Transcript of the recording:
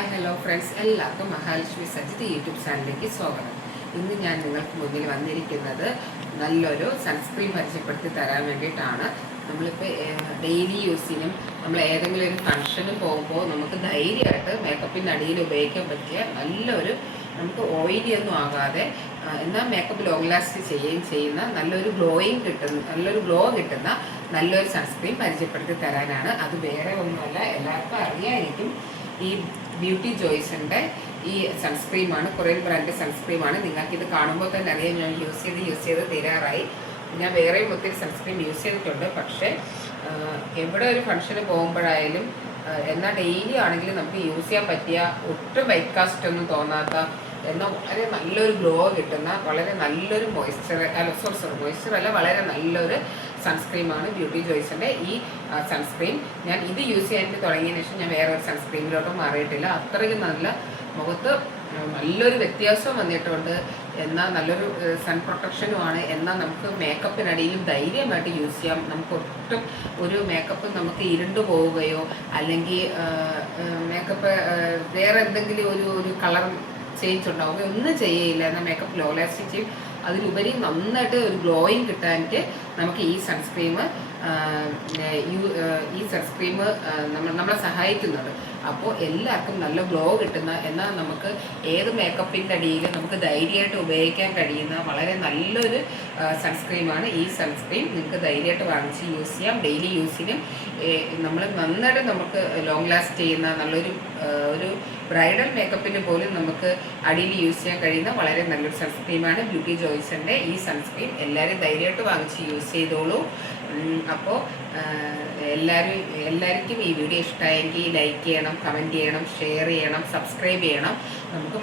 Hi hello friends, എല്ലാവർക്കും Mahalakshmi Sajith YouTube ചാനലിലേക്ക് സ്വാഗതം. ഇന്ന് ഞാൻ നിങ്ങൾക്ക് മുന്നിൽ വന്നിരിക്കുന്നത് നല്ലൊരു സൺസ്ക്രീൻ പരിചയപ്പെടുത്തി തരാൻ വേണ്ടിയിട്ടാണ്. നമ്മളിപ്പോൾ ഡെയിലി യൂസിനും നമ്മൾ ഏതെങ്കിലും ഒരു ഫംഗ്ഷന് പോകുമ്പോൾ നമുക്ക് ധൈര്യമായിട്ട് മേക്കപ്പിൻ്റെ അടിയിൽ ഉപയോഗിക്കാൻ പറ്റിയ നല്ലൊരു, നമുക്ക് ഓയിലി ഒന്നും ആകാതെ എന്നാൽ മേക്കപ്പ് ലോങ് ലാസ്റ്റ് ചെയ്യുകയും ചെയ്യുന്ന നല്ലൊരു നല്ലൊരു ഗ്ലോ കിട്ടുന്ന നല്ലൊരു സൺസ്ക്രീൻ പരിചയപ്പെടുത്തി തരാനാണ്. അത് വേറെ ഒന്നുമല്ല, എല്ലാവർക്കും അറിയാമായിരിക്കും. ഈ ബ്യൂട്ടി ജോയ്സിൻ്റെ ഈ സൺസ്ക്രീമാണ്, കൊറിയൻ ബ്രാൻഡ് സൺസ്ക്രീമാണ്. നിങ്ങൾക്കിത് കാണുമ്പോൾ തന്നെ അറിയാം, ഞാൻ യൂസ് ചെയ്ത് തീരാറായി. ഞാൻ വേറെയും ഒത്തിരി സൺസ്ക്രീൻ യൂസ് ചെയ്തിട്ടുണ്ട്. പക്ഷേ എവിടെ ഒരു ഫംഗ്ഷന് പോകുമ്പോഴായാലും എന്നാൽ ഡെയിലി ആണെങ്കിലും നമുക്ക് യൂസ് ചെയ്യാൻ പറ്റിയ, ഒട്ടും വൈറ്റ് കാസ്റ്റ് ഒന്നും തോന്നാത്ത, എന്നാൽ വളരെ നല്ലൊരു ഗ്ലോ കിട്ടുന്ന, വളരെ നല്ലൊരു മോയ്സ്ചർ അല്ല, വളരെ നല്ലൊരു സൺസ്ക്രീമാണ് ബ്യൂട്ടി ജോയ്സിൻ്റെ ഈ സൺസ്ക്രീൻ. ഞാൻ ഇത് യൂസ് ചെയ്യാൻ തുടങ്ങിയതിന് ശേഷം ഞാൻ വേറെ ഒരു സൺസ്ക്രീനിലോട്ടും മാറിയിട്ടില്ല. അത്രയും നല്ല, മുഖത്ത് നല്ലൊരു വ്യത്യാസം വന്നിട്ടുണ്ട്. എന്നാൽ നല്ലൊരു സൺ പ്രൊട്ടക്ഷനുമാണ്. എന്നാൽ നമുക്ക് മേക്കപ്പിനടിയിലും ധൈര്യമായിട്ട് യൂസ് ചെയ്യാം. നമുക്ക് ഒട്ടും ഒരു മേക്കപ്പ് നമുക്ക് ഇരുണ്ടു പോവുകയോ അല്ലെങ്കിൽ മേക്കപ്പ് വേറെ എന്തെങ്കിലും ഒരു കളർ ചേഞ്ച് ഉണ്ടാവുകയോ ഒന്നും ചെയ്യില്ല. എന്നാൽ മേക്കപ്പ് ലോ ലാസ്റ്റിംഗ് ചെയ്യും. അതിലുപരി നന്നായിട്ട് ഒരു ഗ്ലോയിങ് കിട്ടാനായിട്ട് നമുക്ക് ഈ സൺസ്ക്രീം നമ്മളെ സഹായിക്കുന്നുണ്ട്. അപ്പോൾ എല്ലാവർക്കും നല്ല ഗ്ലോ കിട്ടുന്ന, എന്നാൽ നമുക്ക് ഏത് മേക്കപ്പിൻ്റെ അടിയിൽ നമുക്ക് ധൈര്യമായിട്ട് ഉപയോഗിക്കാൻ കഴിയുന്ന വളരെ നല്ലൊരു സൺസ്ക്രീമാണ് ഈ സൺസ്ക്രീൻ. നിങ്ങൾക്ക് ധൈര്യമായിട്ട് വാങ്ങിച്ച് യൂസ് ചെയ്യാം. ഡെയിലി യൂസിനും നമ്മൾ നന്നായിട്ട് നമുക്ക് ലോങ് ലാസ്റ്റ് ചെയ്യുന്ന ഒരു ബ്രൈഡൽ മേക്കപ്പിന് പോലും നമുക്ക് അടിയിൽ യൂസ് ചെയ്യാൻ കഴിയുന്ന വളരെ നല്ലൊരു സൺസ്ക്രീമാണ് ബ്യൂട്ടി ജോയ്സിൻ്റെ ഈ സൺസ്ക്രീൻ. എല്ലാവരും ധൈര്യമായിട്ട് വാങ്ങിച്ച് യൂസ് ചെയ്തോളൂ. അപ്പോൾ എല്ലാവർക്കും ഈ വീഡിയോ ഇഷ്ടമായെങ്കിൽ ലൈക്ക് ചെയ്യണം, കമൻറ്റ് ചെയ്യണം, ഷെയർ ചെയ്യണം, സബ്സ്ക്രൈബ് ചെയ്യണം. നമുക്ക്